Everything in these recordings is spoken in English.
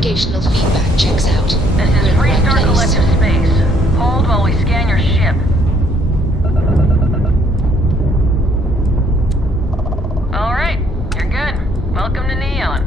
navigational feedback checks out. This is Restart Collective Space. Hold while we scan your ship. Alright, you're good. Welcome to Neon.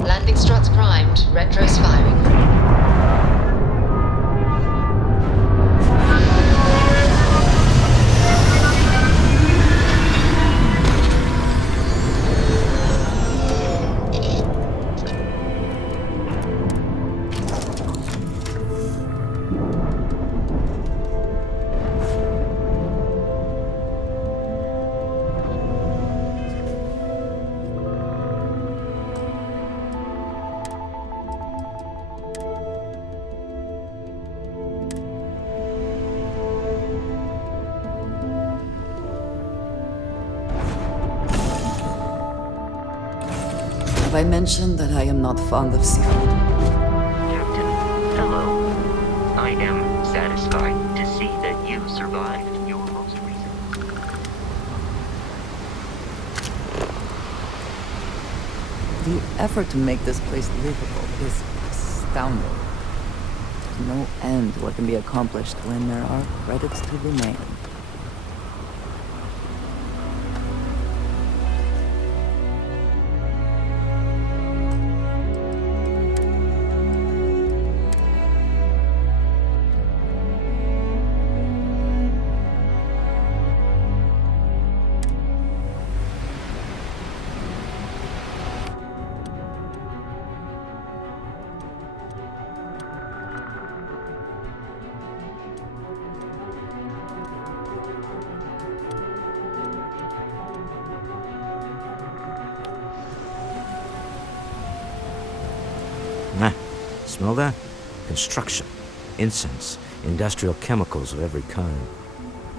Landing struts primed, retros firing. Have I mentioned that I am not fond of seafood? Captain, hello. I am satisfied to see that you survived your most recent... The effort to make this place livable is astounding. There's no end to what can be accomplished when there are credits to be made. Smell that? Construction, incense, industrial chemicals of every kind.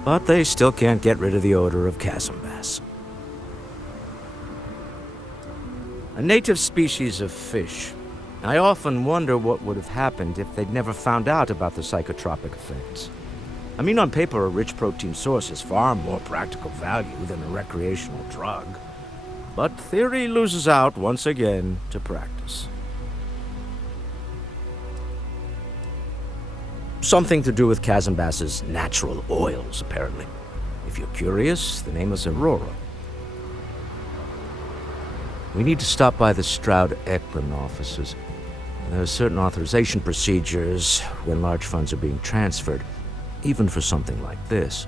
But they still can't get rid of the odor of chasm bass. A native species of fish. I often wonder what would have happened if they'd never found out about the psychotropic effects. I mean, on paper, a rich protein source is far more practical value than a recreational drug. But theory loses out once again to practice. Something to do with chasm bass's natural oils, apparently. If you're curious, the name is Aurora. We need to stop by the Stroud-Ekman offices. There are certain authorization procedures when large funds are being transferred, even for something like this.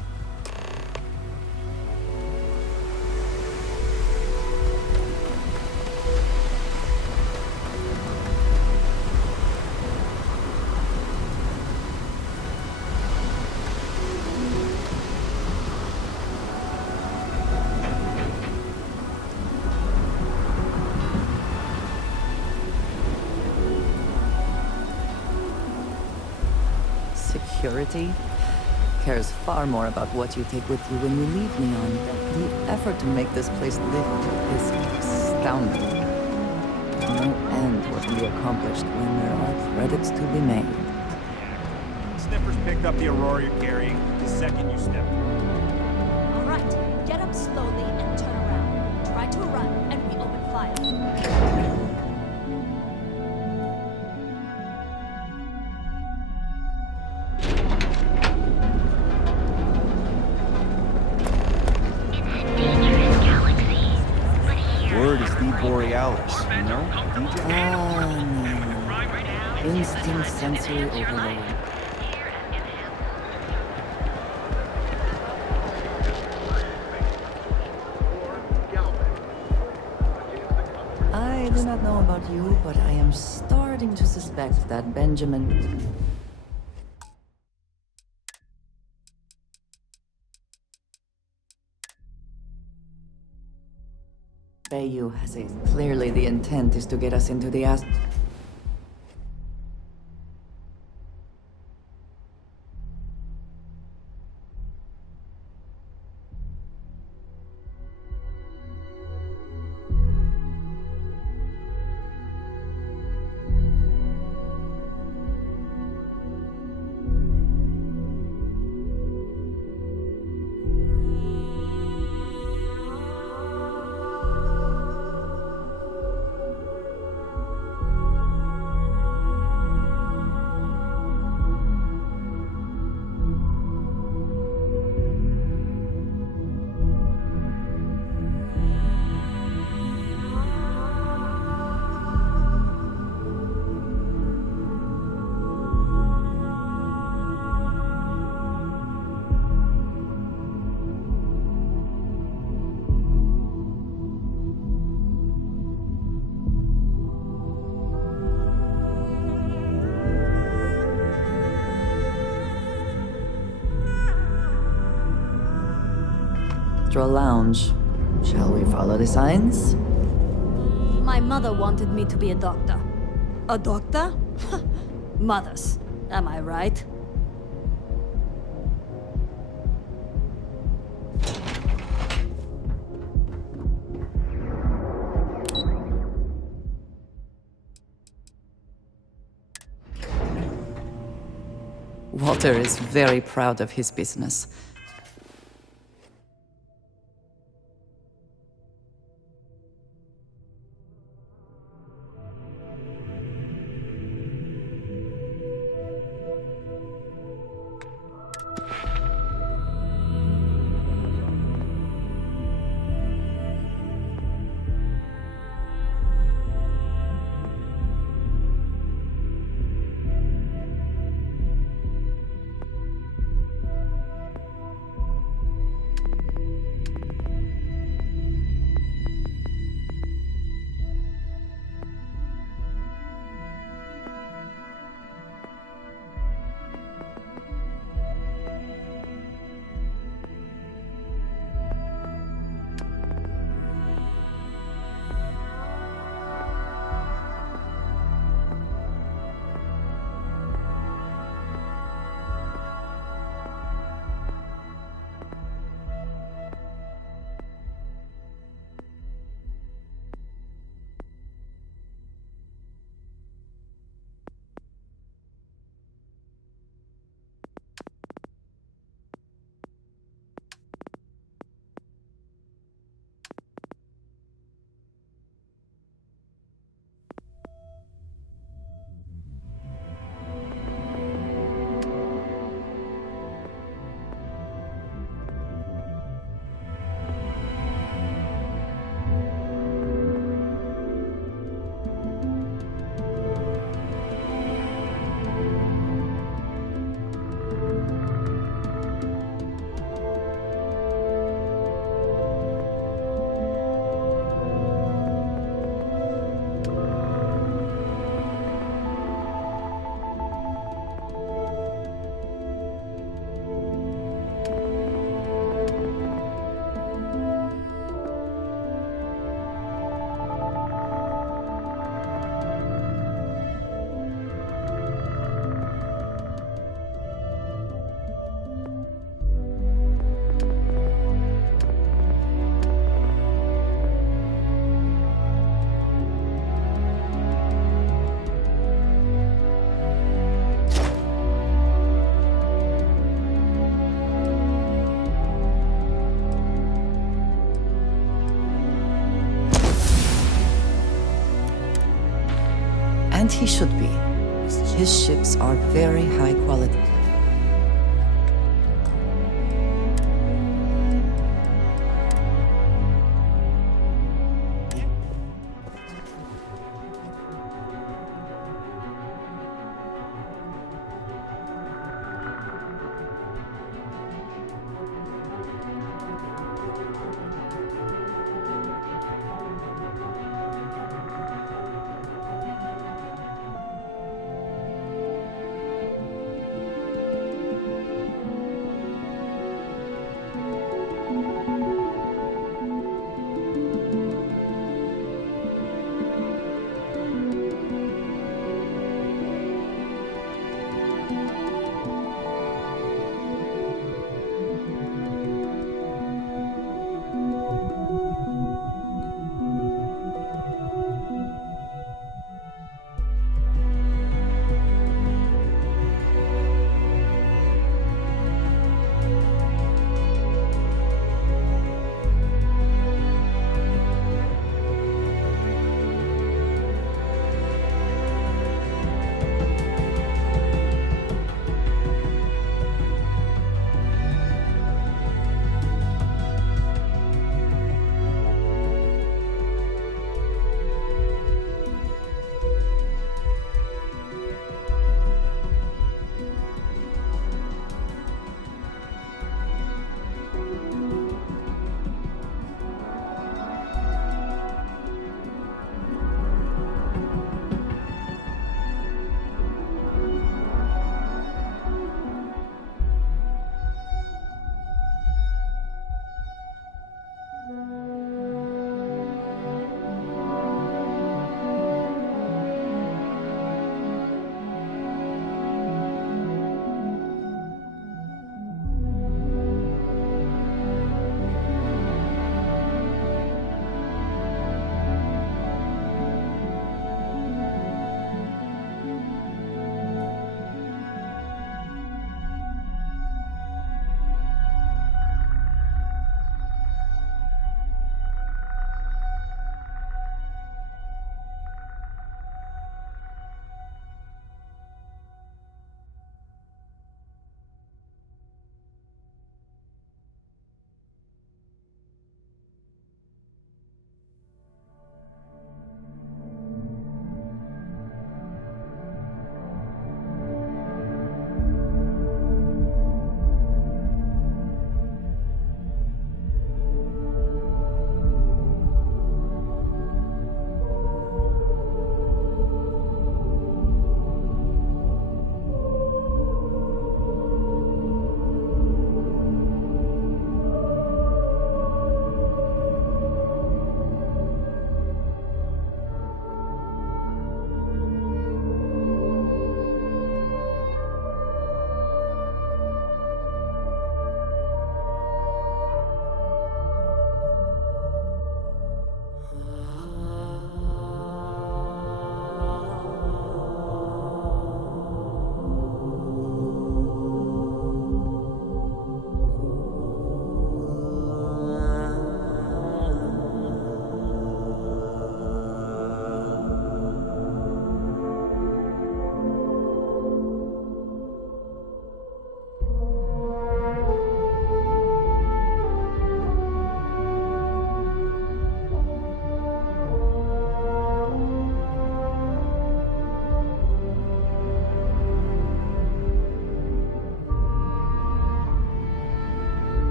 Security cares far more about what you take with you when you leave Neon. The effort to make this place livable is astounding. No end what can be accomplished when there are credits to be made. Sniffers picked up the Aurora you're carrying the second you stepped. All right, get up slowly and turn around. Try to run, and we open fire. Word is the Borealis, you know? DJ? Ah, no. Instant sensory overload. I do not know about you, but I am starving starting to suspect that Benjamin... Bayou has a... Clearly the intent is to get us into the lounge. Shall we follow the signs? My mother wanted me to be a doctor. A doctor? Mothers. Am I right? Walter is very proud of his business. And he should be. His ships are very high quality.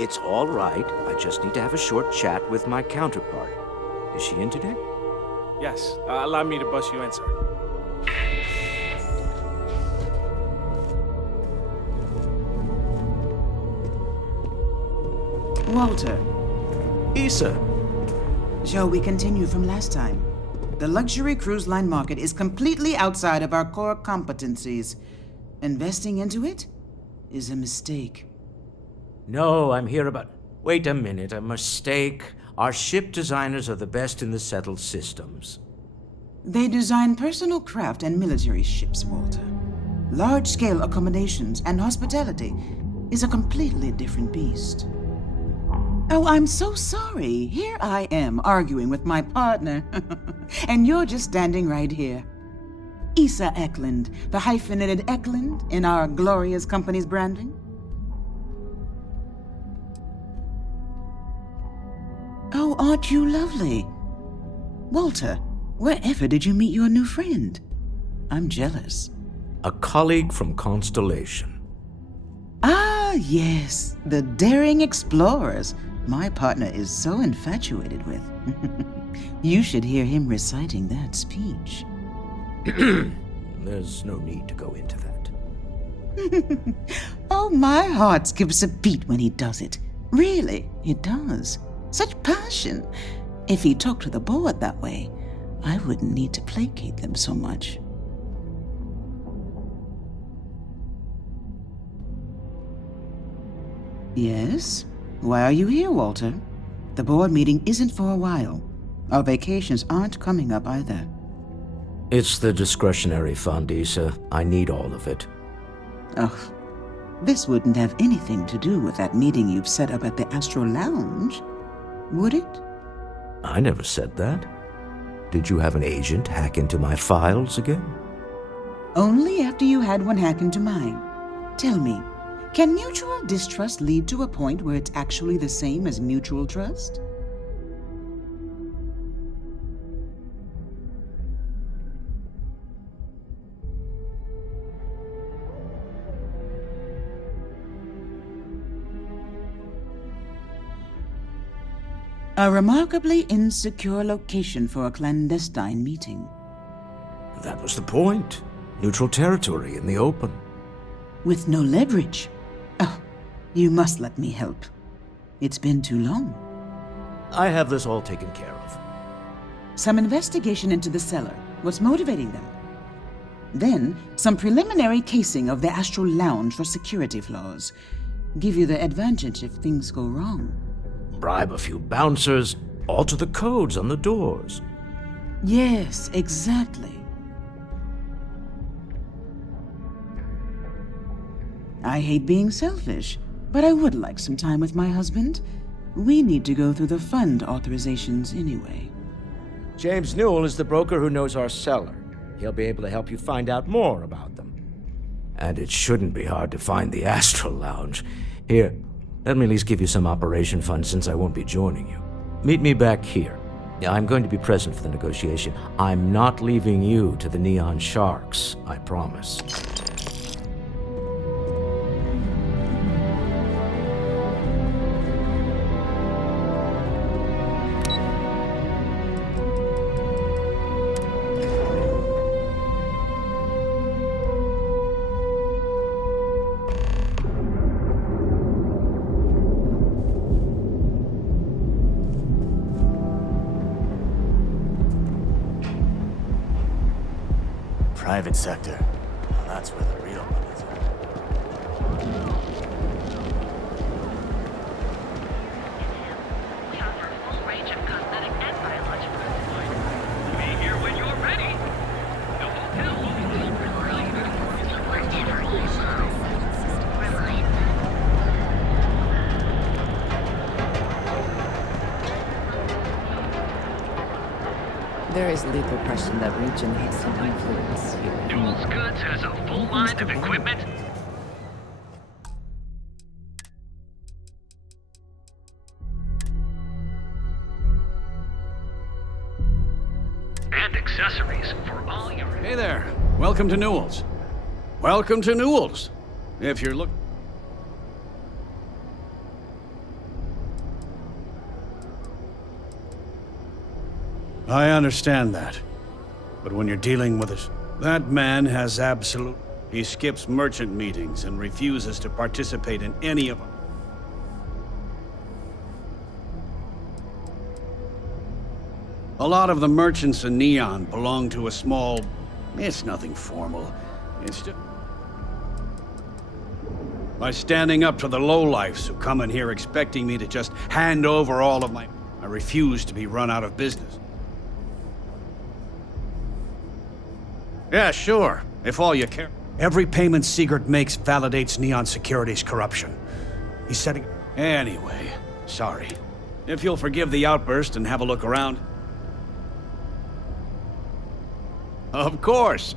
It's all right. I just need to have a short chat with my counterpart. Is she in today? Yes, allow me to bust you in, sir. Walter, Issa. shall we continue from last time? The luxury cruise line market is completely outside of our core competencies. Investing into it is a mistake. No, I'm here about... Wait a minute, a mistake. Our ship designers are the best in the settled systems. They design personal craft and military ships, Walter. Large-scale accommodations and hospitality is a completely different beast. Oh, I'm so sorry. Here I am arguing with my partner, and you're just standing right here. Issa Eklund, the hyphenated Eklund in our glorious company's branding. Oh, aren't you lovely? Walter, wherever did you meet your new friend? I'm jealous. A colleague from Constellation. Ah, yes, the daring explorers my partner is so infatuated with. You should hear him reciting that speech. There's no need to go into that. Oh, my heart skips a beat when he does it. Really, it does. Such passion. If he talked to the board that way, I wouldn't need to placate them so much. Yes? Why are you here, Walter? The board meeting isn't for a while. Our vacations aren't coming up either. It's the discretionary fund, Issa. I need all of it. Oh, this wouldn't have anything to do with that meeting you've set up at the Astro Lounge, would it? I never said that. Did you have an agent hack into my files again? Only after you had one hack into mine. Tell me, can mutual distrust lead to a point where it's actually the same as mutual trust? A remarkably insecure location for a clandestine meeting. That was the point. Neutral territory in the open. With no leverage. Oh, you must let me help. It's been too long. I have this all taken care of. Some investigation into the cellar. What's motivating them? Then, some preliminary casing of the Astral Lounge for security flaws. Give you the advantage if things go wrong. Bribe a few bouncers, alter the codes on the doors. Yes, exactly. I hate being selfish, but I would like some time with my husband. We need to go through the fund authorizations anyway. James Newell is the broker who knows our cellar. He'll be able to help you find out more about them. And it shouldn't be hard to find the Astral Lounge. Here, let me at least give you some operation funds since I won't be joining you. Meet me back here. I'm going to be present for the negotiation. I'm not leaving you to the Neon Sharks, I promise. Private sector. Well, that's where the real money's at. We offer a full range of cosmetic and biological. Be here when you're ready. The hotel will be There is little question that region has some influence here. Newell's Goods has a full line of equipment. And accessories for all your... Hey there. Welcome to Newell's. Welcome to Newell's. If you're I understand that. But when you're dealing with us, that man has absolute... He skips merchant meetings and refuses to participate in any of them. A lot of the merchants in Neon belong to a small... It's nothing formal. It's just... By standing up to the lowlifes who come in here expecting me to just hand over all of my... I refuse to be run out of business. Yeah, sure. If all you care... Every payment Sigurd makes validates Neon Security's corruption. He's setting... Anyway, sorry. If you'll forgive the outburst and have a look around... Of course.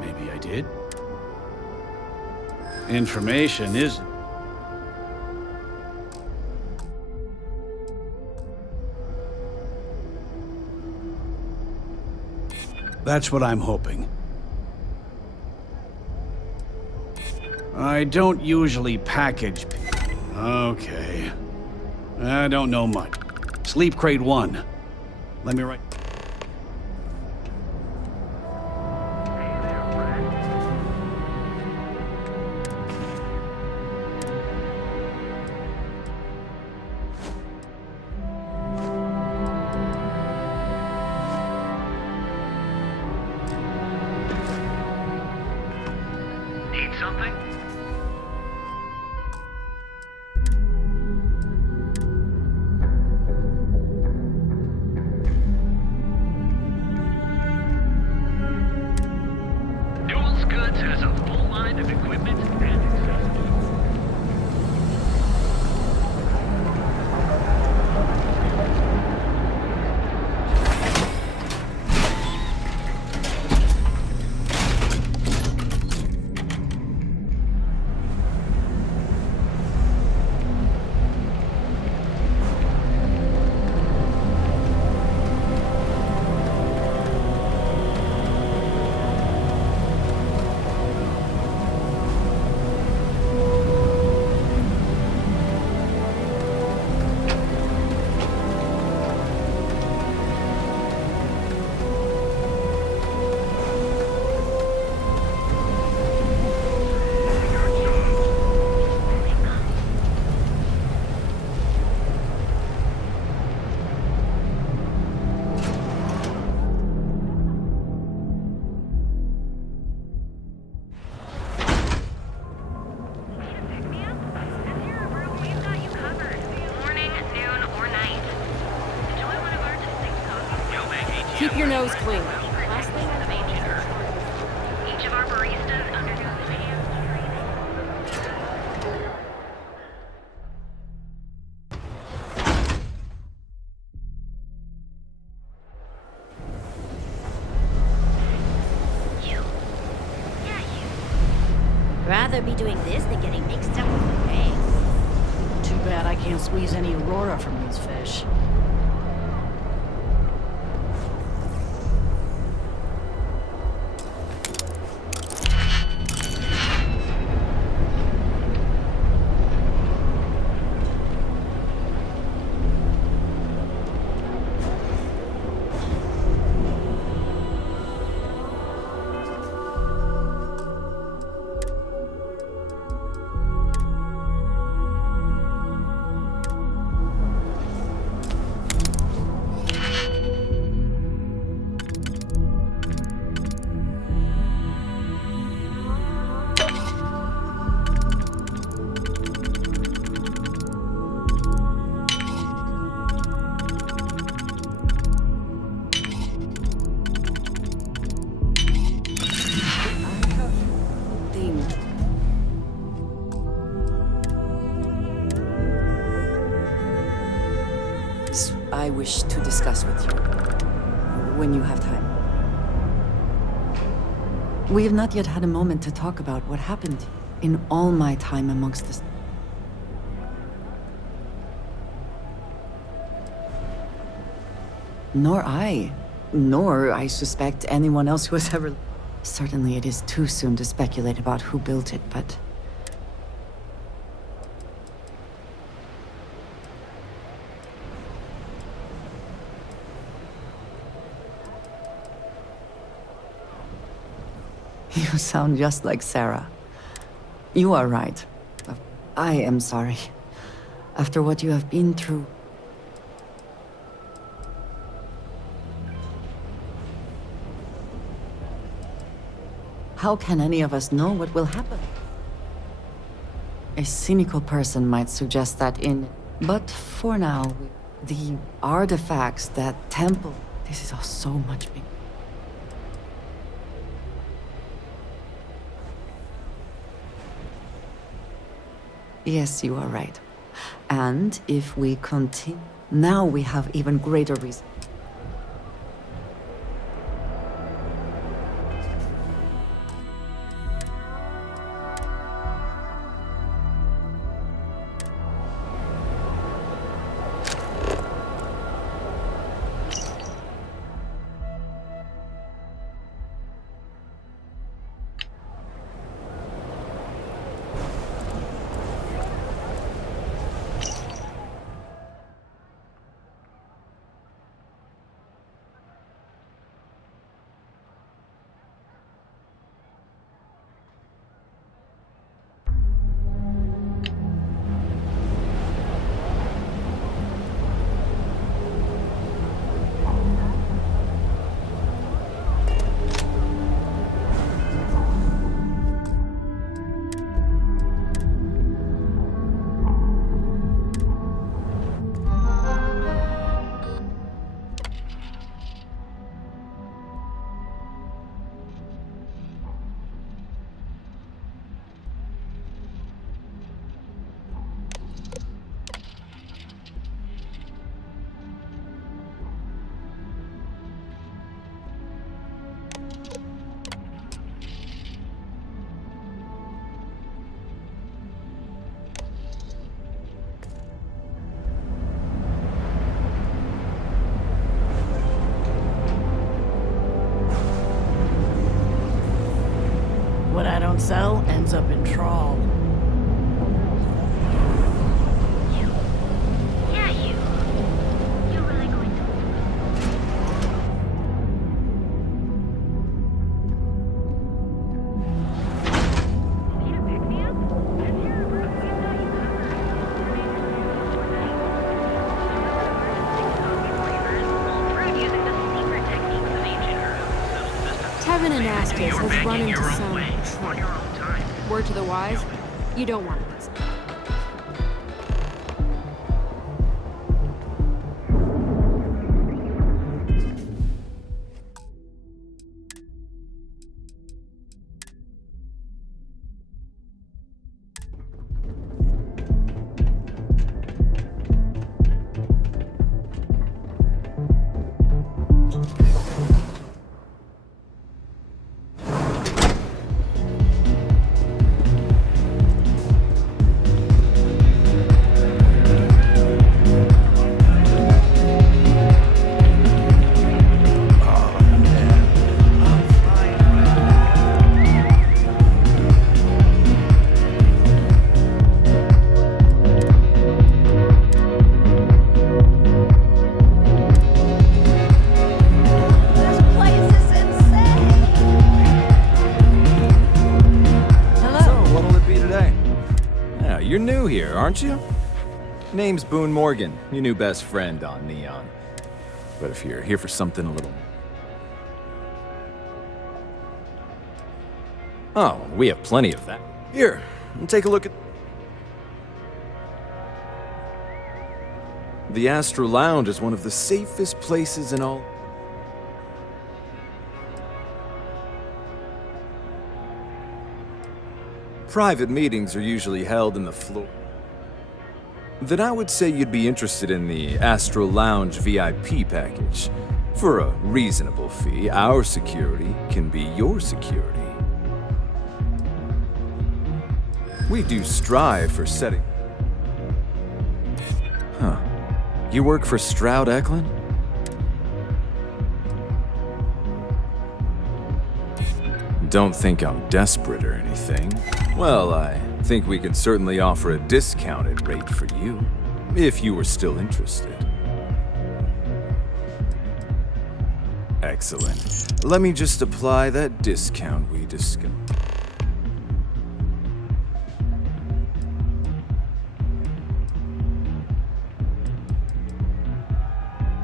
Maybe I did. Information is... That's what I'm hoping. I don't usually package... Okay. I don't know much. Sleep Crate 1. Let me write... Need something? your nose clean. Last thing I thought. Each of our baristas undergoes advanced Rather be doing this than getting mixed up with the eggs. Too bad I can't squeeze any Aurora from these fish. I wish to discuss with you when you have time. We have not yet had a moment to talk about what happened in all my time amongst the... Nor I suspect anyone else who has ever... Certainly it is too soon to speculate about who built it, but... You sound just like Sarah. You are right. I am sorry. After what you have been through... How can any of us know what will happen? A cynical person might suggest that in... But for now, the artifacts, that temple, this is all so much bigger. Yes, you are right. And if we continue... Now we have even greater reason. What I don't sell ends up in trawl. Yeah, you. You're really going to... Need a pick-me-up? I'm here, but we've got you covered. Rude using the secret techniques of ancient herbs. Tevin Anastas has run into some... On your own time. Word to the wise, you don't want this. you're new here, aren't you? Name's Boone Morgan, your new best friend on Neon. But if you're here for something a little... Oh, we have plenty of that. Here, take a look at... The Astro Lounge is one of the safest places in all... Private meetings are usually held in the floor. Then I would say you'd be interested in the Astro Lounge VIP package. For a reasonable fee, our security can be your security. We do strive for setting... Huh. You work for Stroud Eklund? Don't think I'm desperate or anything. Well, I think we can certainly offer a discounted rate for you, if you were still interested. Excellent. Let me just apply that discount we discussed.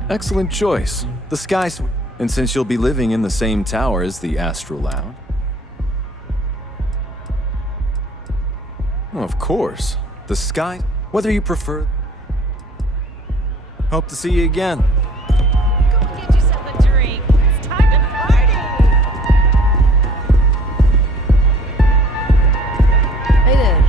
Excellent choice. The Sky... And since you'll be living in the same tower as the Astro Lounge... Well, of course. The Sky... Whether you prefer... Hope to see you again. Get yourself a drink. It's time to party. Hey there.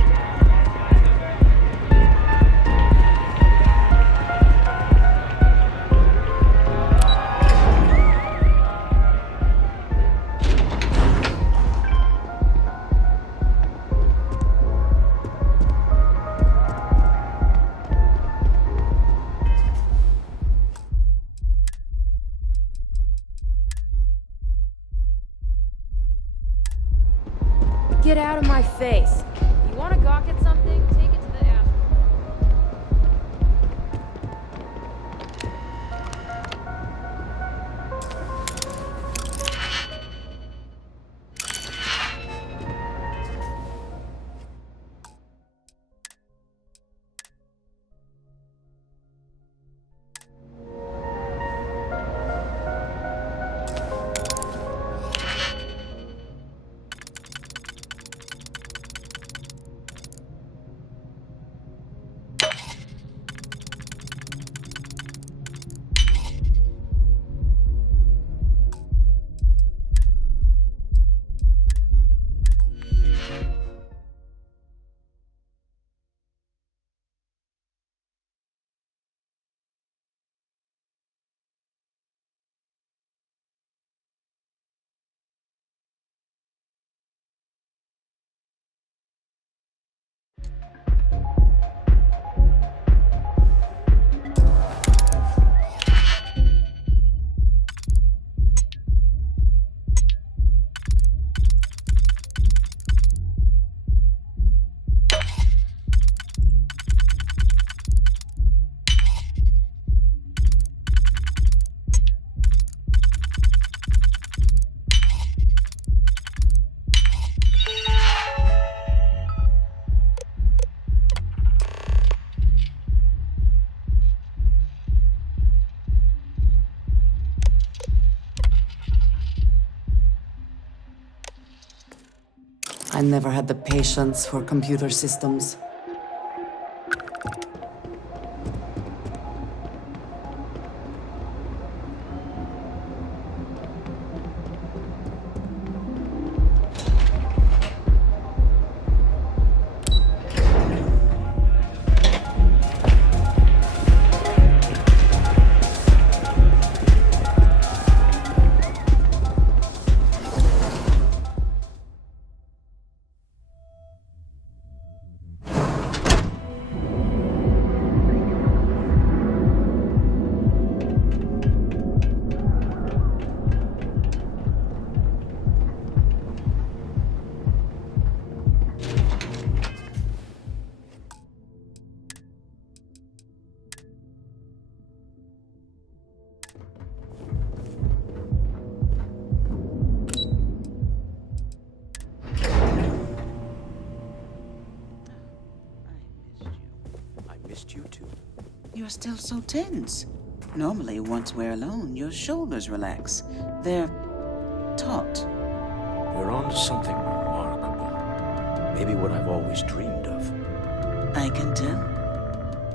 Get out of my face. You want to gawk at something? Take it to the Astro. I never had the patience for computer systems. missed you too. You're still so tense. Normally, once we're alone, your shoulders relax. They're taut. We're on to something remarkable. Maybe what I've always dreamed of. I can tell.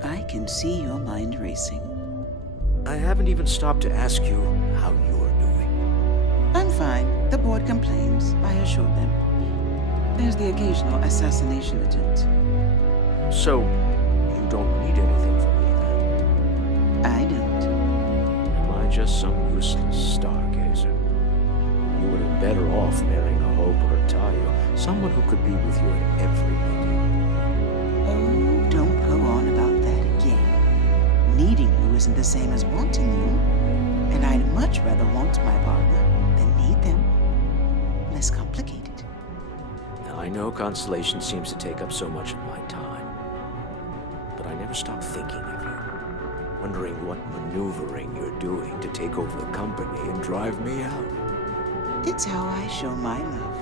I can see your mind racing. I haven't even stopped to ask you how you're doing. I'm fine. The board complains, I assure them. There's the occasional assassination attempt. So, you don't need anything from me then? I don't. Am I just some useless stargazer? You would have better off marrying a Hope or a Tayo, someone who could be with you at every meeting. Oh, don't go on about that again. Needing you isn't the same as wanting you. And I'd much rather want my partner than need them. Less complicated. Now, I know Constellation seems to take up so much of my time, but I never stop thinking of you, wondering what maneuvering you're doing to take over the company and drive me out. It's how I show my love.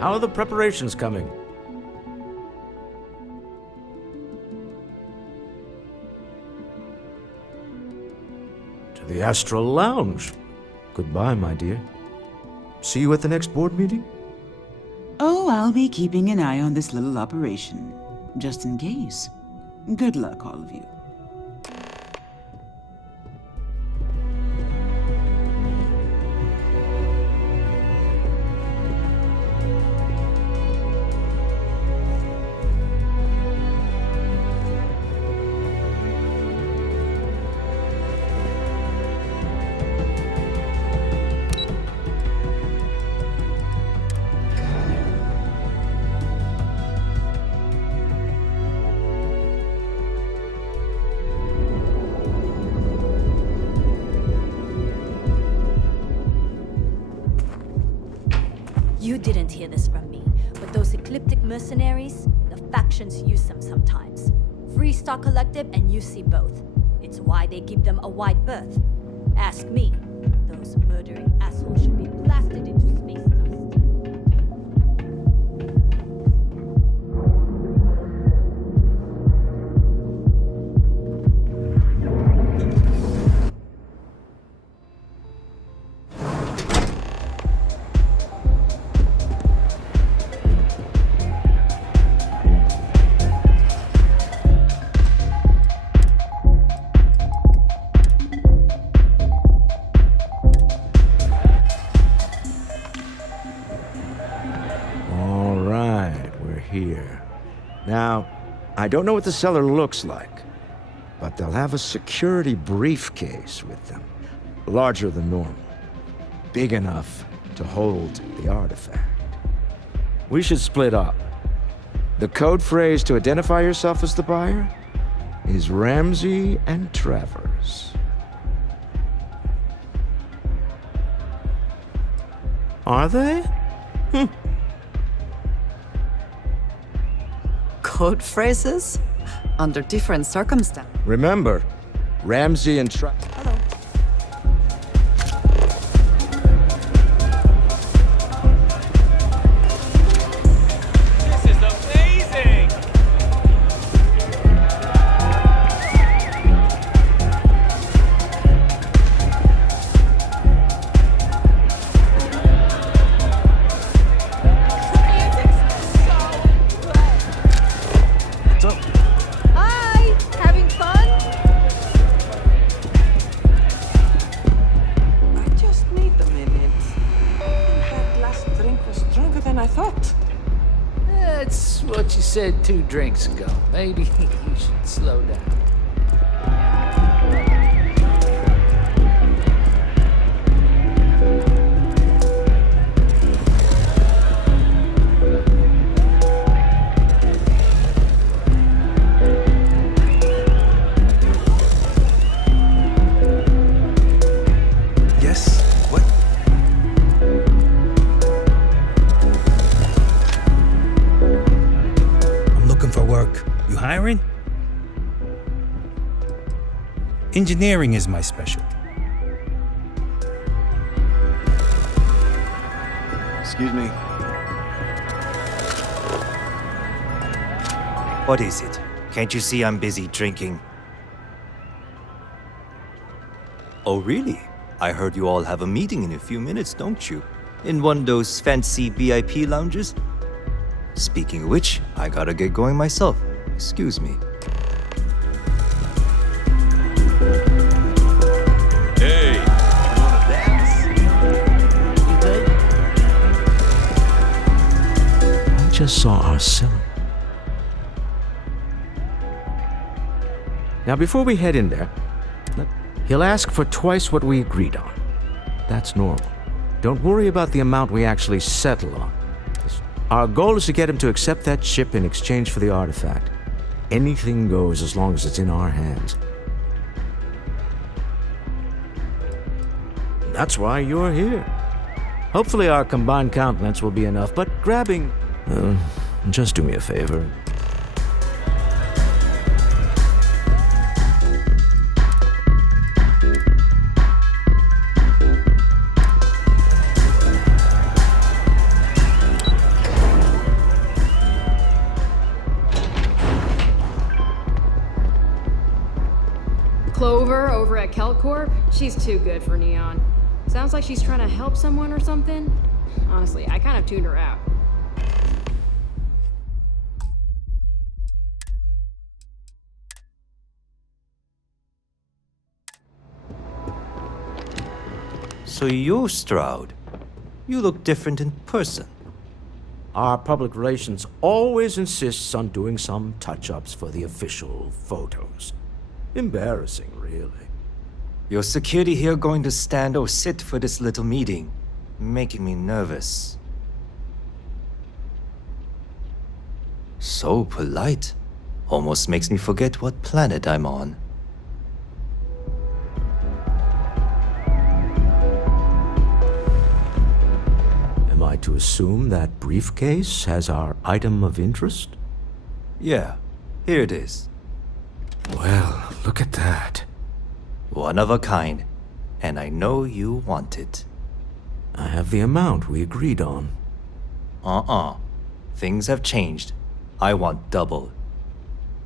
How are the preparations coming? To the Astral Lounge. Goodbye, my dear. See you at the next board meeting? Oh, I'll be keeping an eye on this little operation, just in case. Good luck, all of you. You didn't hear this from me, but those ecliptic mercenaries, the factions use them sometimes. Freestar Collective and UC both. It's why they give them a wide berth. Ask me. Those murdering assholes should be blasted into space dust. Here. Now, I don't know what the cellar looks like, but they'll have a security briefcase with them, larger than normal, big enough to hold the artifact. We should split up. The code phrase to identify yourself as the buyer is Ramsey and Travers. Are they? Code phrases? Under different circumstances. Remember, Ramsey and Travers. Hello. This is amazing! Hi! Having fun? I just need a minute. That last drink was stronger than I thought. That's what you said 2 drinks ago. Maybe you should slow down. Yes? What? I'm looking for work. You hiring? Engineering is my specialty. Excuse me. What is it? Can't you see I'm busy drinking? Oh, really? I heard you all have a meeting in a few minutes, don't you? In one of those fancy VIP lounges? Speaking of which, I gotta get going myself. Excuse me. Hey, you wanna dance? You good? I just saw our cellar. Now, before we head in there, he'll ask for twice what we agreed on. That's normal. Don't worry about the amount we actually settle on. Our goal is to get him to accept that ship in exchange for the artifact. Anything goes as long as it's in our hands. That's why you're here. Hopefully our combined countenance will be enough, but grabbing... just do me a favor. Clover over at Kelcorp, she's too good for Neon. Sounds like she's trying to help someone or something. Honestly, I kind of tuned her out. So you're Stroud. You look different in person. Our public relations always insists on doing some touch-ups for the official photos. Embarrassing, really. Your security here going to stand or sit for this little meeting, making me nervous. So polite. Almost makes me forget what planet I'm on. Am I to assume that briefcase has our item of interest? Yeah, here it is. Well, look at that. One of a kind, and I know you want it. I have the amount we agreed on. Things have changed. I want double.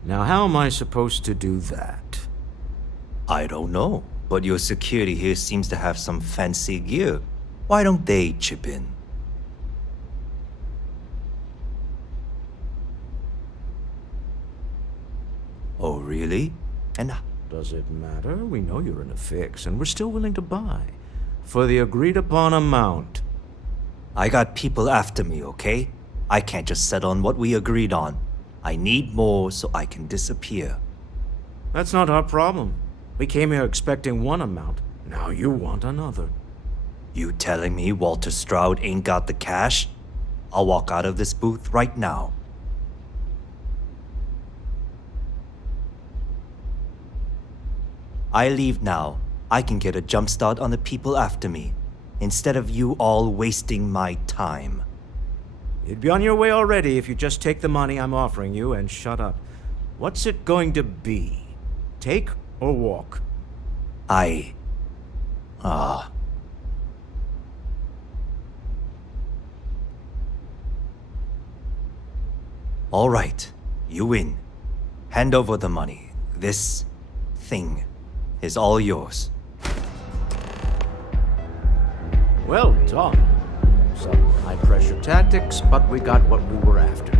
Now, how am I supposed to do that? I don't know, but your security here seems to have some fancy gear. Why don't they chip in? Oh, really? And does it matter? We know you're in a fix, and we're still willing to buy. For the agreed-upon amount. I got people after me, okay? I can't just settle on what we agreed on. I need more so I can disappear. That's not our problem. We came here expecting one amount. Now you want another. You telling me Walter Stroud ain't got the cash? I'll walk out of this booth right now. I leave now. I can get a jump start on the people after me, instead of you all wasting my time. You'd be on your way already if you just take the money I'm offering you and shut up. What's it going to be? Take or walk? All right, you win. Hand over the money. This thing is all yours. Well done. Some high-pressure tactics, but we got what we were after.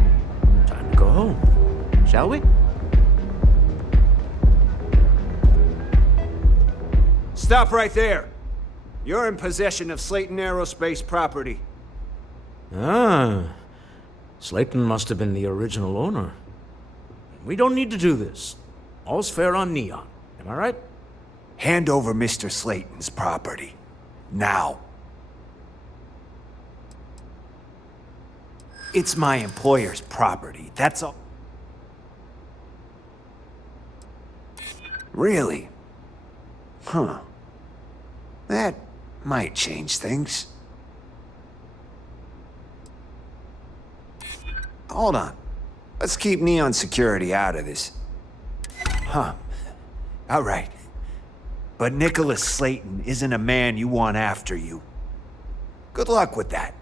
Time to go home, shall we? Stop right there. You're in possession of Slayton Aerospace property. Ah, Slayton must have been the original owner. We don't need to do this. All's fair on Neon. Am I right? Hand over Mr. Slayton's property. Now. It's my employer's property, that's all. Really? Huh. That might change things. Hold on. Let's keep Neon Security out of this. Huh. All right. But Nicholas Slayton isn't a man you want after you. Good luck with that.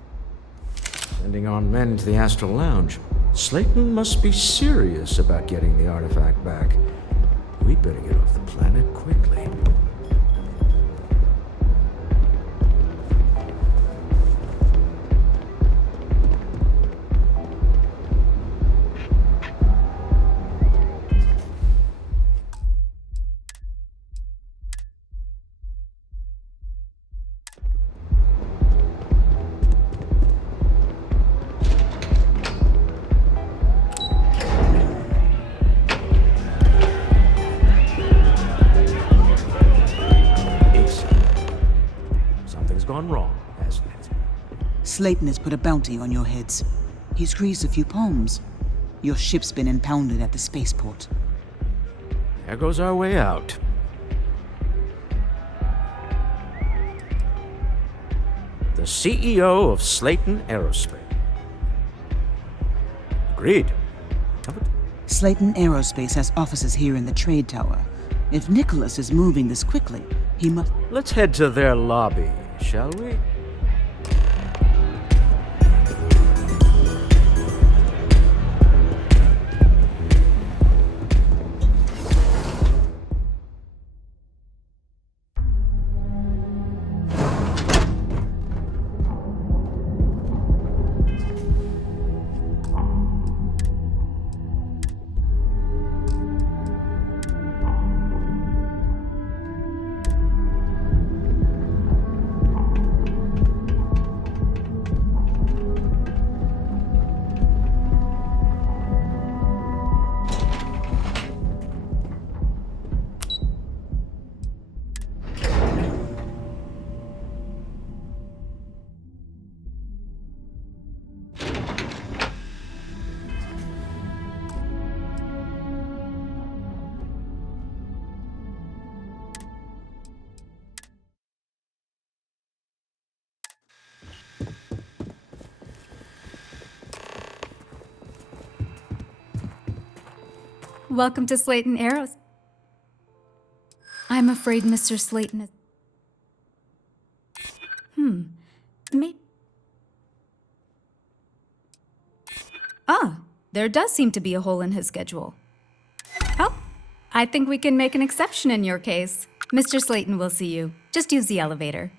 Sending on men to the Astral Lounge. Slayton must be serious about getting the artifact back. We'd better get off the planet quickly. Gone wrong, hasn't it? Slayton has put a bounty on your heads. He's greased a few palms. Your ship's been impounded at the spaceport. There goes our way out. The CEO of Slayton Aerospace. Agreed. Slayton Aerospace has offices here in the trade tower. If Nicholas is moving this quickly, he must... Let's head to their lobby, shall we? Welcome to Slayton Arrows. I'm afraid Mr. Slayton is... There does seem to be a hole in his schedule. Oh, I think we can make an exception in your case. Mr. Slayton will see you. Just use the elevator.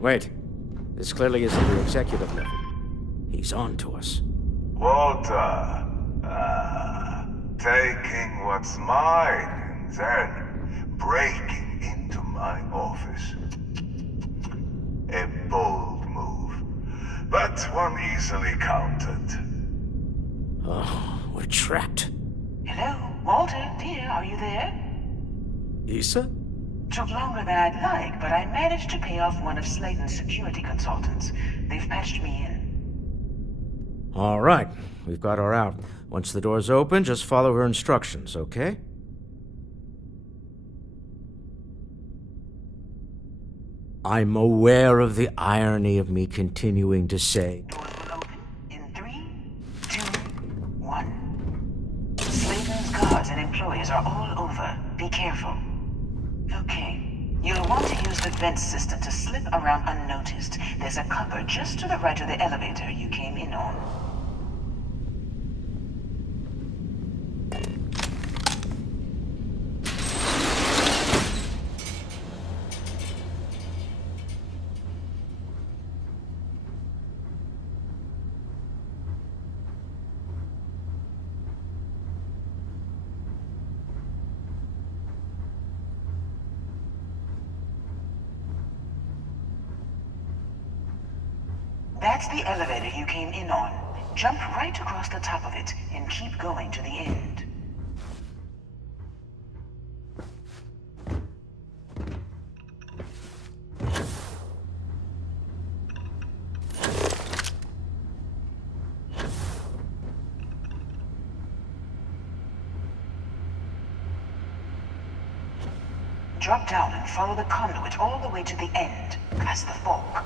Wait. This clearly isn't the executive level. He's on to us. Walter. Taking what's mine, and then breaking into my office. A bold move, but one easily countered. Oh, we're trapped. Hello, Walter, dear, are you there? Issa? Took longer than I'd like, but I managed to pay off one of Slayton's security consultants. They've patched me in. All right, we've got her out. Once the door's open, just follow her instructions, okay? I'm aware of the irony of me continuing to say... Doors will open in 3, 2, 1. Slayton's guards and employees are all over. Be careful. Okay. You'll want to use the vent system to slip around unnoticed. There's a cupboard just to the right of the elevator you came in on. That's the elevator you came in on. Jump right across the top of it and keep going to the end. Drop down and follow the conduit all the way to the end, past the fog.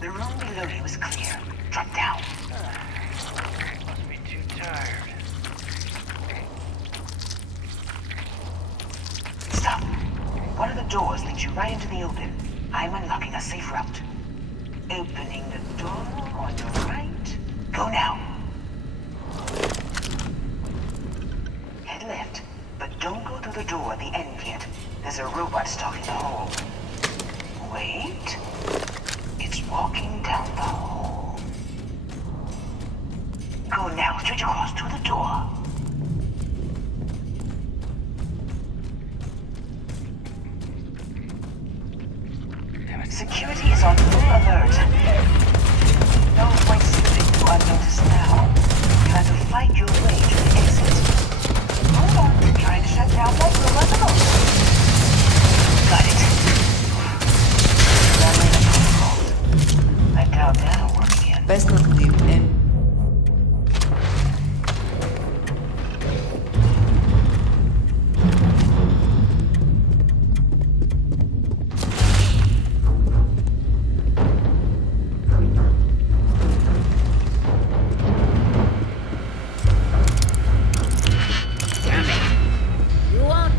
The room below you is clear. Drop down. Must be too tired. Stop. One of the doors leads you right into the open. I'm unlocking a safe route. Opening the door on your right. Go now. Head left, but don't go through the door at the end yet. There's a robot stalking the hall. Wait. It's walking down the hall. Go now, straight across to the door. Security is on full alert. No point slipping through unnoticed now. You have to fight your way to the exit. Hold on, trying to shut down that room on the most. Got it. I doubt that'll work again. Best not leave in. You won't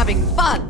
having fun!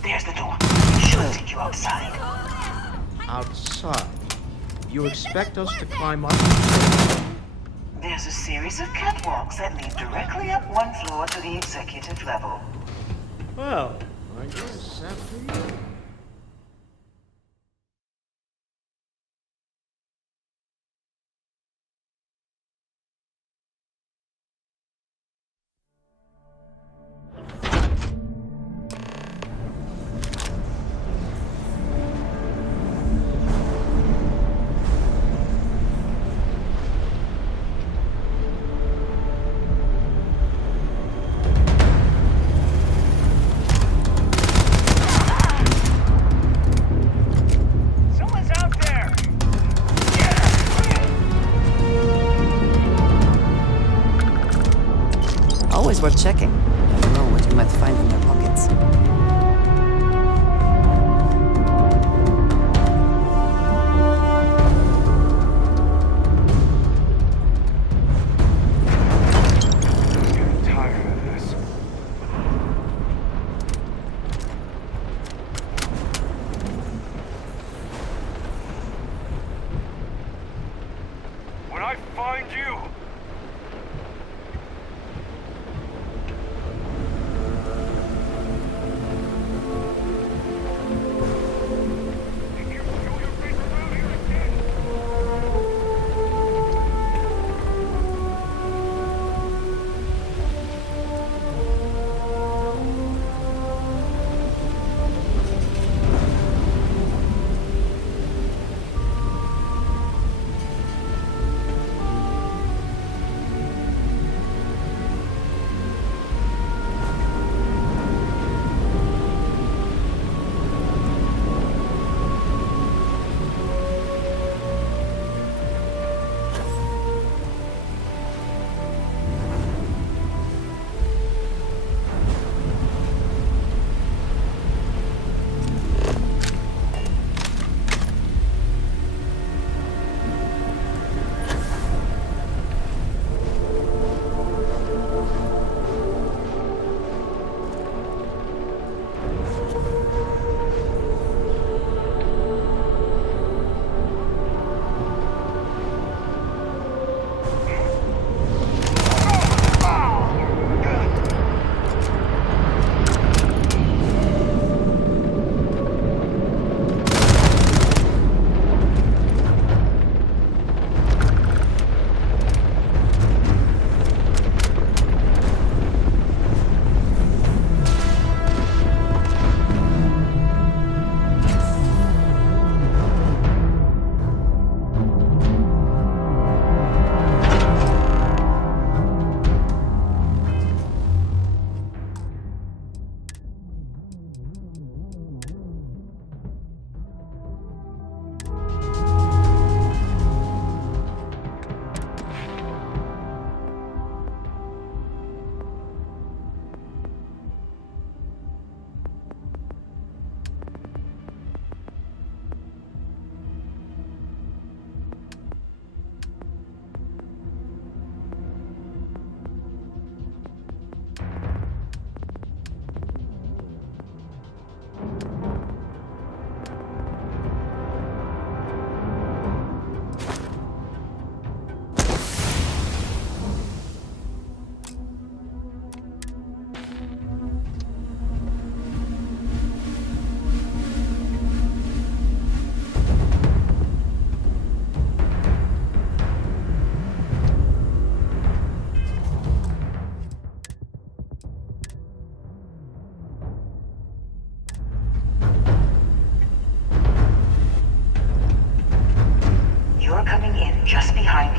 There's the door. She'll take you outside. Outside? You expect us to climb up? There's a series of catwalks that lead directly up one floor to the executive level. Well, I guess after you. Always worth checking. Never know what you might find in their pockets. I'm tired of this. When I find you,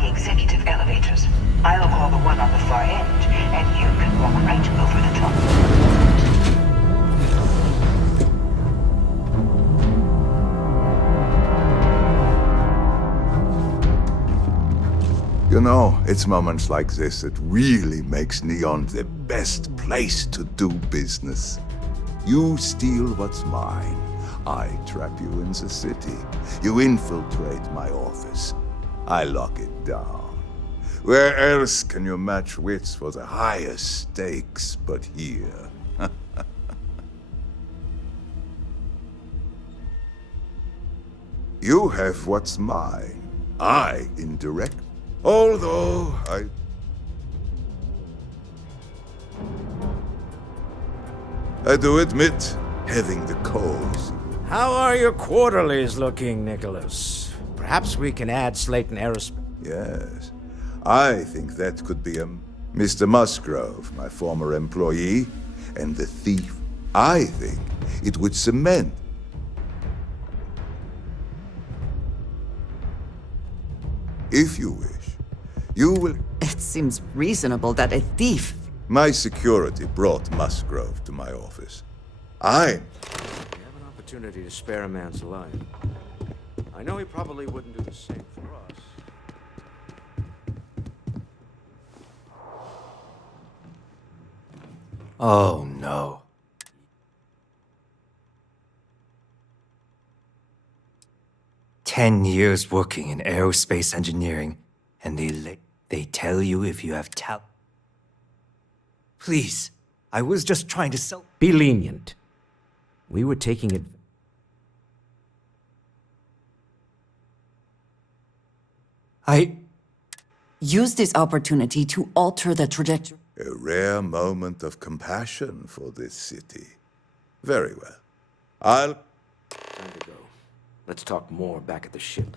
the executive elevators. I'll call the one on the far end, and you can walk right over the top. You know, it's moments like this that really makes Neon the best place to do business. You steal what's mine. I trap you in the city. You infiltrate my office. I lock it down. Where else can you match wits for the highest stakes but here? You have what's mine. I indirect. Although I do admit having the cause. How are your quarterlies looking, Nicholas? Perhaps we can add Slayton Aerospace. Yes, I think that could be Mr. Musgrove, my former employee, and the thief. I think it would cement. If you wish, you will... It seems reasonable that a thief... My security brought Musgrove to my office. We have an opportunity to spare a man's life. I know he probably wouldn't do the same for us. Oh no. "10 years working in aerospace engineering, and they tell you if you have talent. Please, I was just trying to sell. Be lenient. We were taking it. Use this opportunity to alter the trajectory. A rare moment of compassion for this city. Very well. Time to go. Let's talk more back at the ship.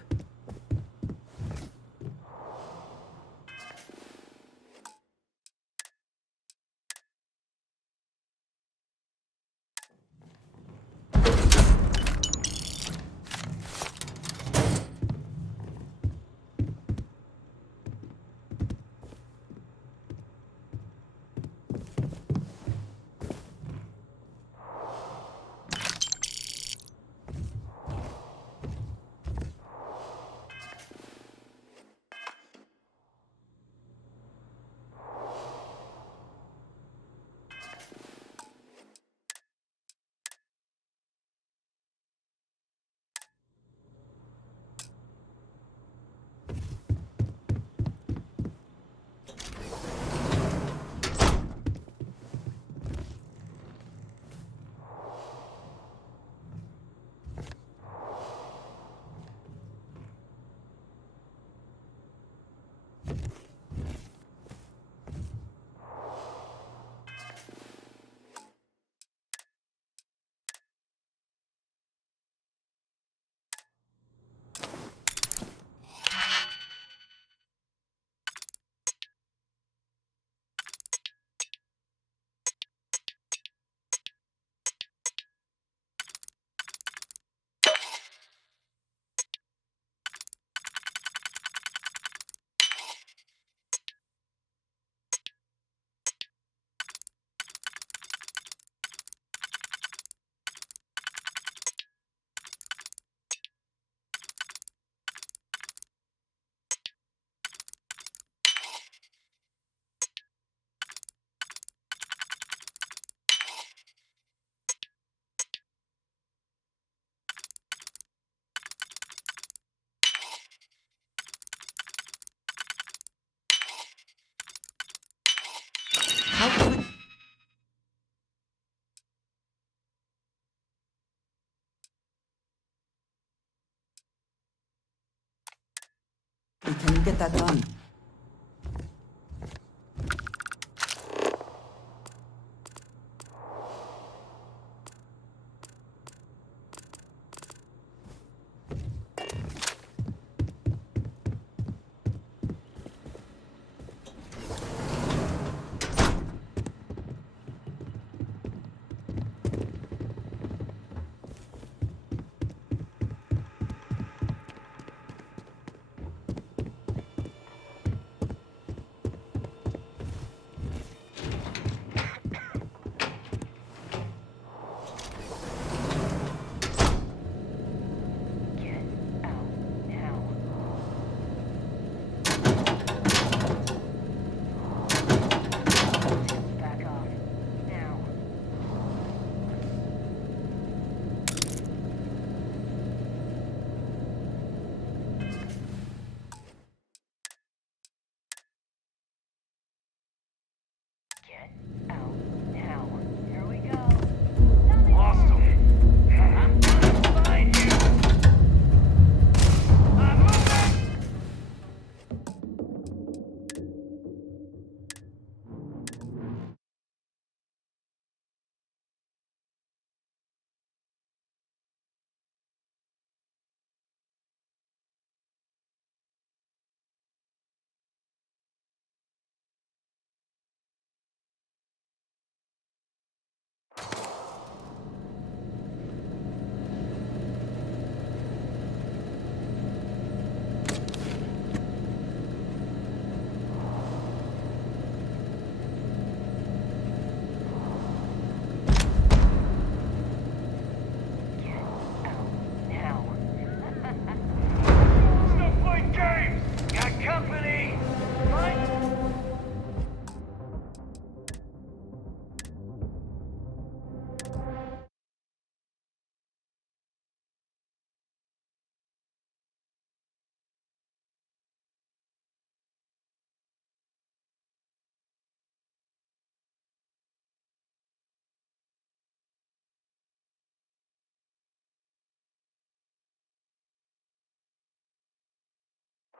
Can you get that done?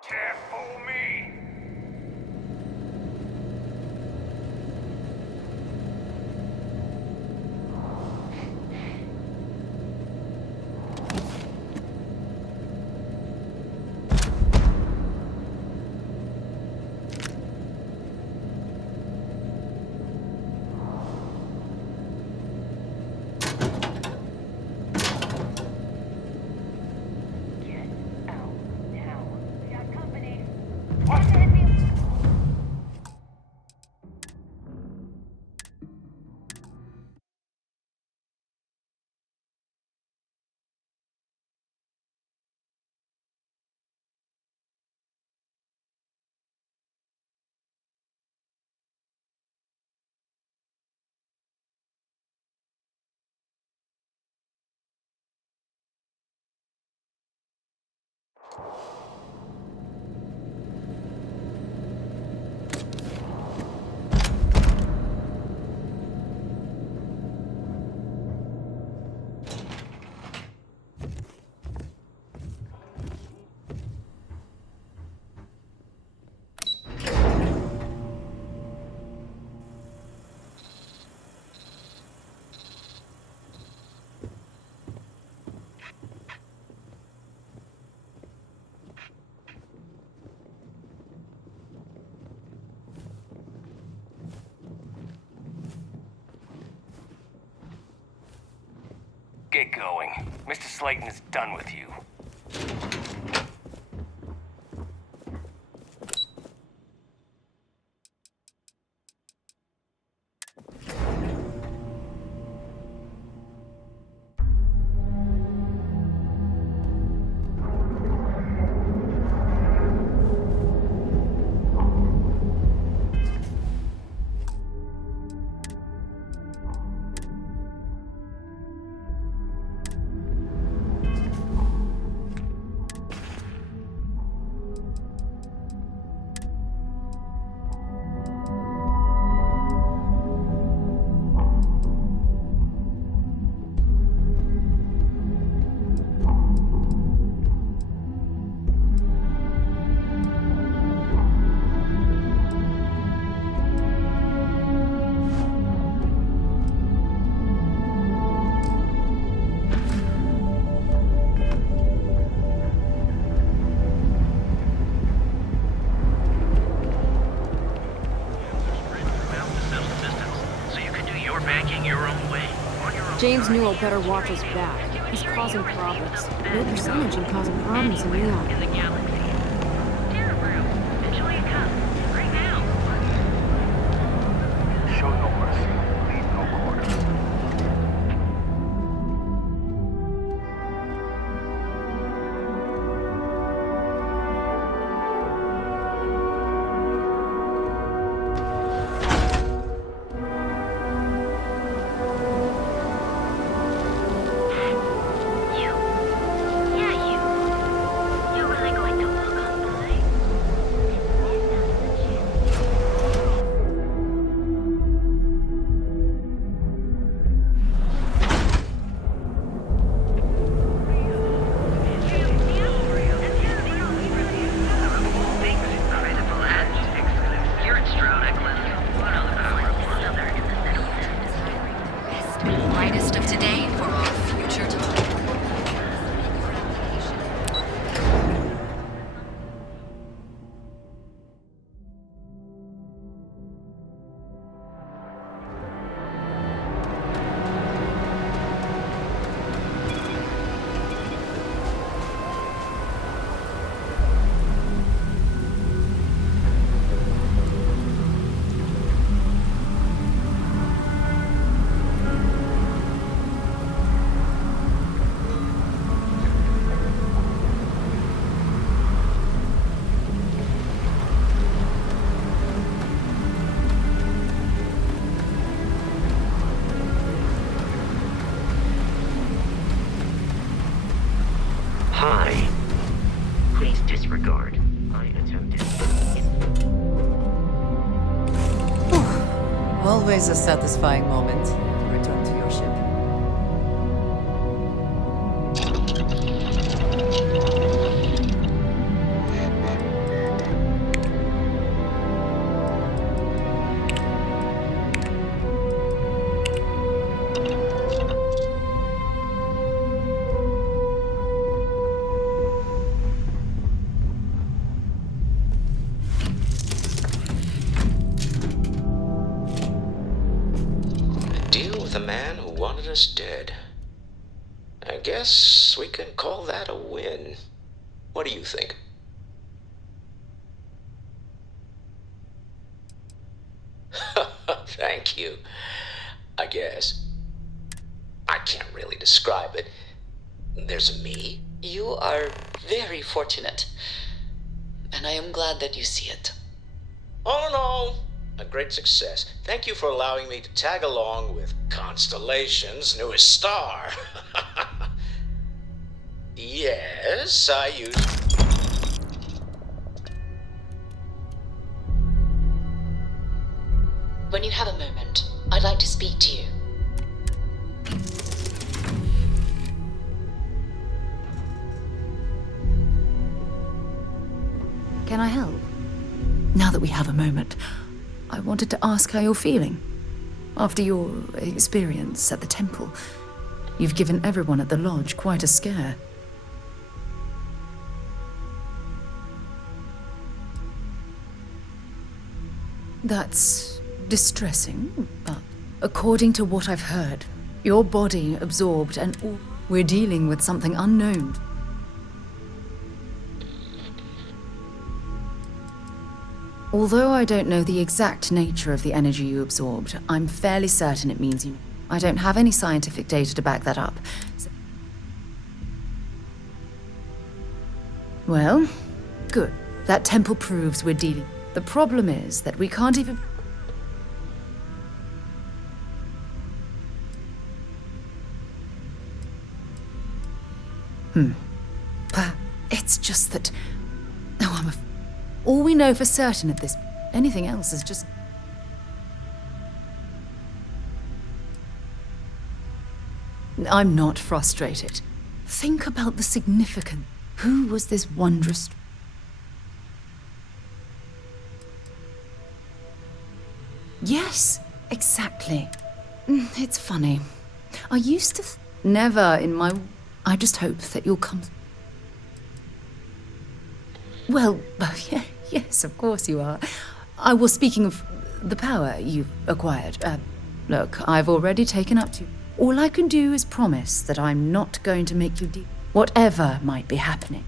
Can't fool me. Get going. Mr. Slayton is done with you. James Newell better watch his back. He's causing problems. No percentage in causing problems in Neon. Show no mercy. Leave no quarter. Hi. Please disregard. I attempted. Always a satisfying moment to return to your ship. us dead. I guess we can call that a win. What do you think? Thank you. I guess. I can't really describe it. There's a me. You are very fortunate. And I am glad that you see it. All in all, a great success. Thank you for allowing me to tag along with Constellation's newest star. Yes, I use... When you have a moment, I'd like to speak to you. Can I help? Now that we have a moment, I wanted to ask how you're feeling. After your experience at the temple, you've given everyone at the lodge quite a scare. That's distressing, but according to what I've heard, your body absorbed and we're dealing with something unknown. Although I don't know the exact nature of the energy you absorbed, I'm fairly certain it means you... I don't have any scientific data to back that up. Well, good. That temple proves we're dealing... The problem is that we can't even... It's just that... Oh, all we know for certain at this... Anything else is just... I'm not frustrated. Think about the significance. Who was this wondrous... Yes, exactly. It's funny. I used to... Never in my... I just hope that you'll come... Well, yeah, yes, of course you are. I was speaking of the power you've acquired. Look, I've already taken up to you. All I can do is promise that I'm not going to make you deal... Whatever might be happening.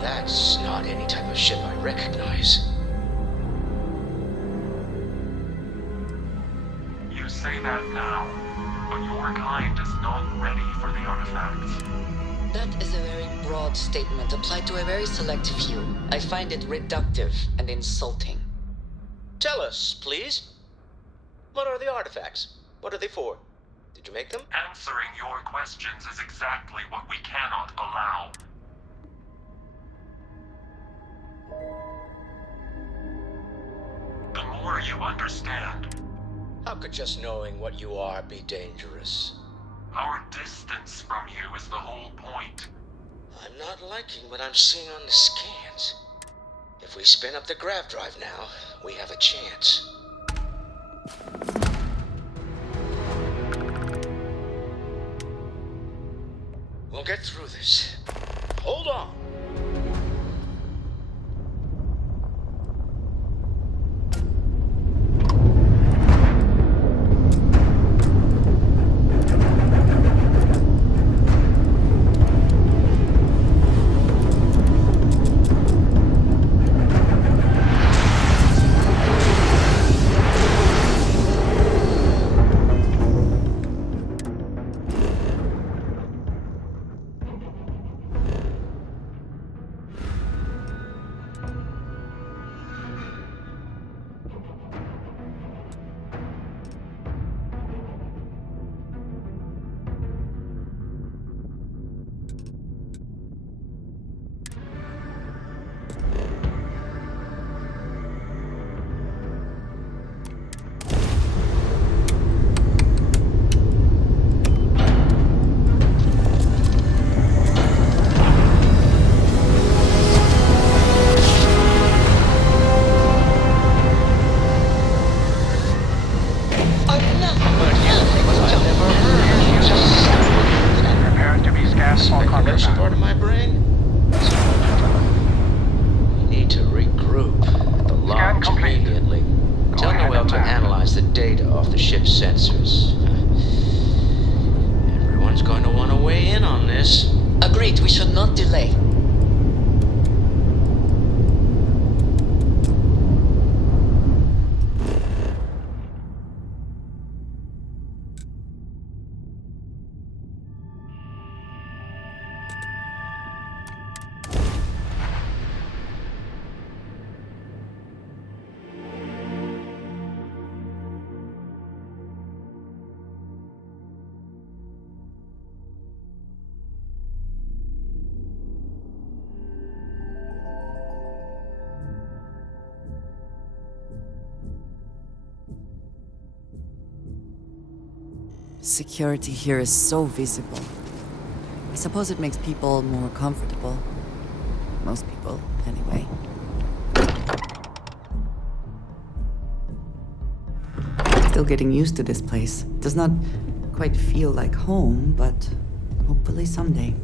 That's not any type of ship I recognize. You say that now, but your kind is not ready for the artifacts. That is a very broad statement applied to a very select few. I find it reductive and insulting. Tell us, please. What are the artifacts? What are they for? Did you make them? Answering your questions is exactly what we cannot allow. The more you understand, How could just knowing what you are be dangerous? our distance from you is the whole point. I'm not liking what I'm seeing on the scans. If we spin up the grav drive now, we have a chance. We'll get through this. Hold on. Prepared to be scanned for Speculation contraband. part of my brain? We need to regroup. The logs complete. immediately. Tell ahead Noel and to land. analyze the data off the ship's sensors. Everyone's going to want to weigh in on this. Agreed, we should not delay. Security here is so visible. I suppose it makes people more comfortable. Most people, anyway. Still getting used to this place. Does not quite feel like home, but hopefully someday.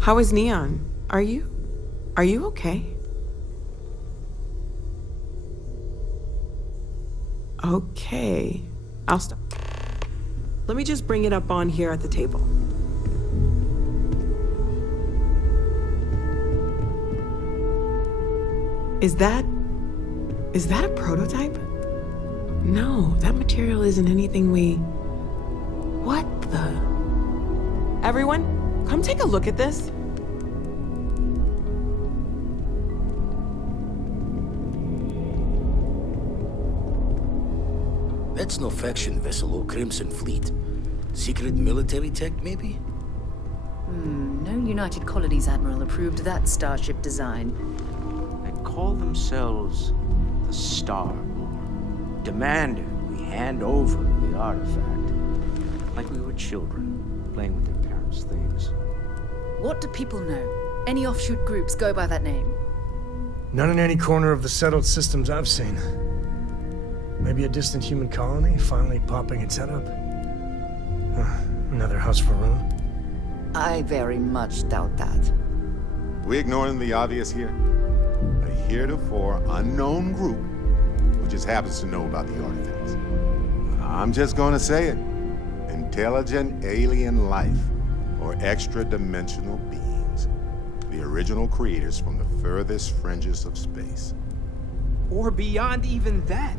How is Neon? Are you okay? Okay. I'll stop. Let me just bring it up on here at the table. Is that a prototype? No, that material isn't anything we... What the... Everyone, come take a look at this. That's no faction vessel or Crimson Fleet. Secret military tech, maybe? No United Colonies Admiral approved that starship design. They call themselves the Star Lord, demanded we hand over the artifact, like we were children playing with their parents' things. What do people know? Any offshoot groups go by that name? None in any corner of the settled systems I've seen. Maybe a distant human colony finally popping its head up. Another house for Rune. I very much doubt that. We ignoring the obvious here? A heretofore unknown group who just happens to know about the artifacts. I'm just gonna say it. Intelligent alien life, or extra-dimensional beings. The original creators from the furthest fringes of space. Or beyond even that.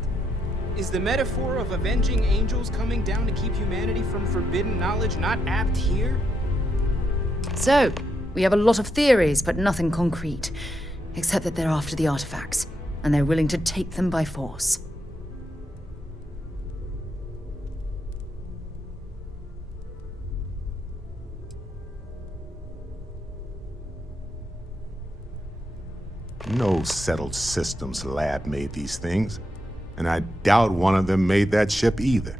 Is the metaphor of avenging angels coming down to keep humanity from forbidden knowledge not apt here? So, we have a lot of theories, but nothing concrete. Except that they're after the artifacts, and they're willing to take them by force. No settled systems lab made these things, and I doubt one of them made that ship either.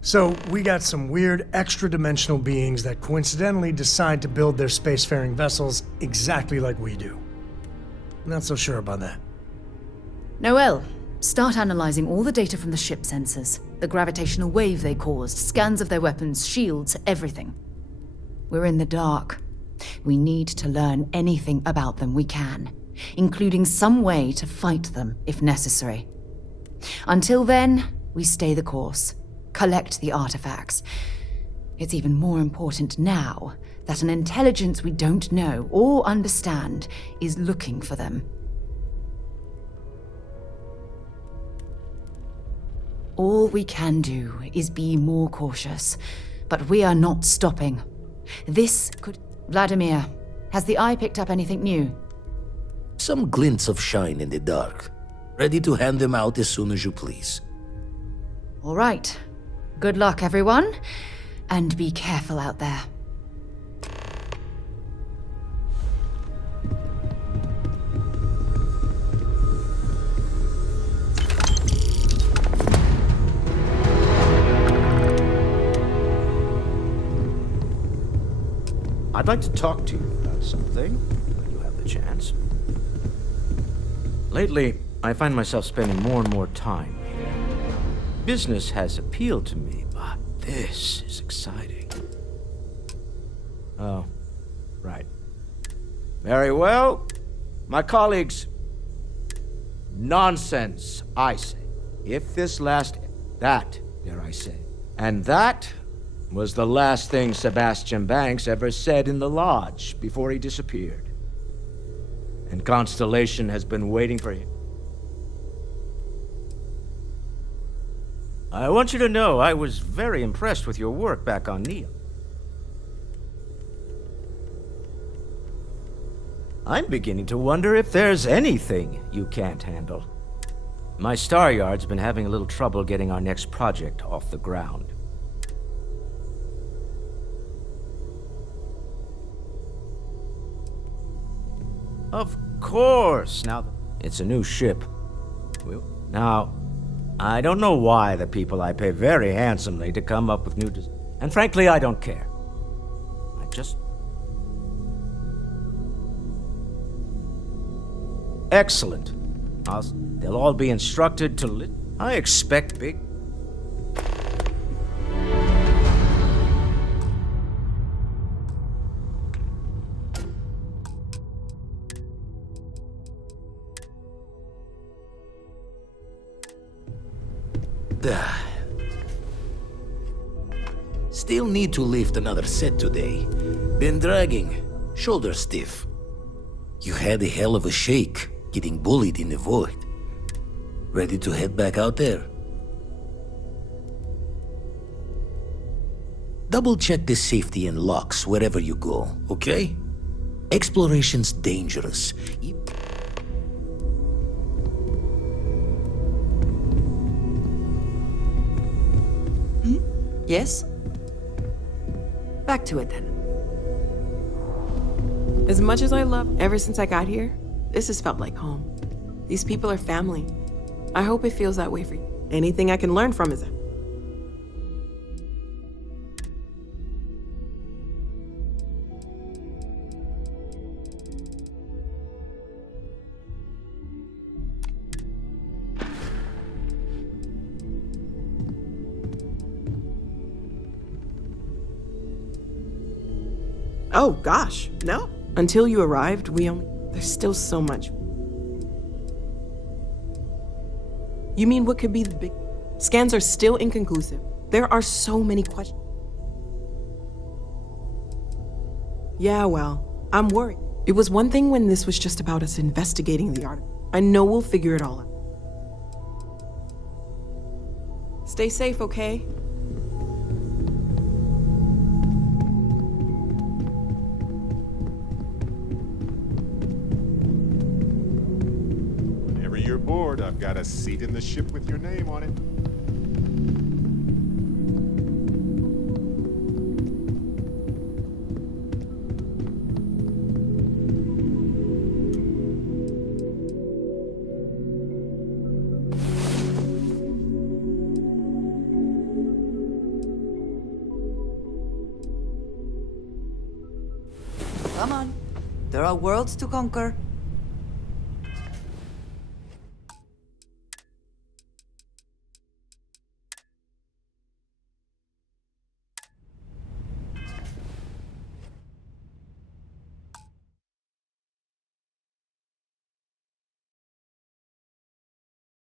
So, we got some weird extra-dimensional beings that coincidentally decide to build their spacefaring vessels exactly like we do. Not so sure about that. Noel, start analyzing all the data from the ship sensors, the gravitational wave they caused, scans of their weapons, shields, everything. We're in the dark. We need to learn anything about them we can, including some way to fight them if necessary. Until then, we stay the course, collect the artifacts. It's even more important now that an intelligence we don't know or understand is looking for them. All we can do is be more cautious, but we are not stopping. This could... Vladimir, has the Eye picked up anything new? Some glints of shine in the dark. Ready to hand them out as soon as you please. All right. Good luck, everyone. And be careful out there. I'd like to talk to you about something, when you have the chance. Lately, I find myself spending more and more time here. Business has appealed to me, but this is exciting. Oh, right. Very well. My colleagues, nonsense, I say. If this last... That, dare I say. And that was the last thing Sebastian Banks ever said in the lodge before he disappeared. And Constellation has been waiting for him. I want you to know I was very impressed with your work back on Neon. I'm beginning to wonder if there's anything you can't handle. My Star Yard's been having a little trouble getting our next project off the ground. Of course! Now, it's a new ship. Now, I don't know why the people I pay very handsomely to come up with new designs. And frankly, I don't care. I just... Excellent. They'll all be instructed to I expect big... Still need to lift another set today. Been dragging. Shoulder stiff. You had a hell of a shake, getting bullied in the void. Ready to head back out there? Double check the safety and locks wherever you go, okay? Exploration's dangerous. Yes? Back to it then. As much as I love ever since I got here, this has felt like home. These people are family. I hope it feels that way for you. Anything I can learn from is... Oh, gosh, no. Until you arrived, there's still so much. You mean what could be the big... Scans are still inconclusive. There are so many questions. Yeah, well, I'm worried. It was one thing when this was just about us investigating the artifact. I know we'll figure it all out. Stay safe, okay? Whenever you're bored, I've got a seat in the ship with your name on it. Come on. There are worlds to conquer.